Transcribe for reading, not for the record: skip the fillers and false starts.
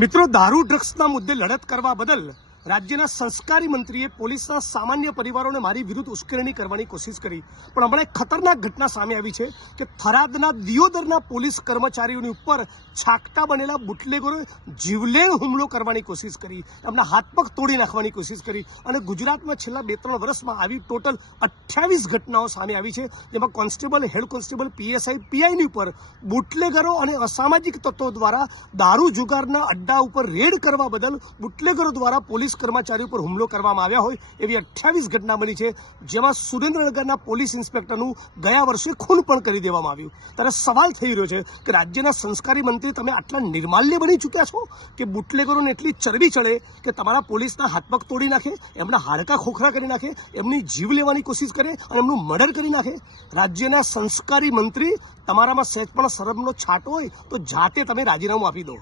મિત્રો, દારૂ ડ્રગ્સના મુદ્દે લડત કરવા બદલ રાજ્યના સંસ્કારી મંત્રીએ પોલીસના સામાન્ય પરિવારોને મારી વિરુદ્ધ ઉશ્કેરણી કરવાની કોશિશ કરી, પણ હમણાં એક ખતરનાક ઘટના સામે આવી છે કે થરાદના દિયોદરના પોલીસ કર્મચારીઓની ઉપર છાકટા બનેલા બુટલેગરોએ જીવલેણ હુમલો કરવાની કોશિશ કરી, એમના હાથ પગ તોડી નાખવાની કોશિશ કરી અને ગુજરાતમાં છેલ્લા 2-3 વર્ષમાં આવી ટોટલ 28 ઘટનાઓ સામે આવી છે, જેમાં કોન્સ્ટેબલ, હેડ કોન્સ્ટેબલ, પીએસઆઈ, પીઆઈની ઉપર બુટલેગરો અને અસામાજિક તત્વો દ્વારા દારૂ જુગારના અડ્ડા ઉપર રેડ કરવા બદલ બુટલેગરો દ્વારા પોલીસ કર્મચારીઓ પર હુમલો કરવામાં આવ્યા હોય એવી 28 ઘટના બની છે, જેમાં સુરેન્દ્રનગરના પોલીસ ઇન્સ્પેક્ટરનું ગયા વર્ષે ખૂન પણ કરી દેવામાં આવ્યું। ત્યારે સવાલ થઈ રહ્યો છે કે રાજ્યના સંસ્કારી મંત્રી, તમે આટલા નિર્માલ્ય બની ચૂક્યા છો કે બુટલેગરોને એટલી ચરબી ચડે કે તમારા પોલીસના હાથ પગ તોડી નાખે, એમના હાડકા ખોખરા કરી નાખે, એમની જીવ લેવાની કોશિશ કરે અને એમનું મર્ડર કરી નાખે। રાજ્યના સંસ્કારી મંત્રી, તમારામાં સહેજ પણ શરમનો છાંટ હોય તો જાતે તમે રાજીનામું આપી દો।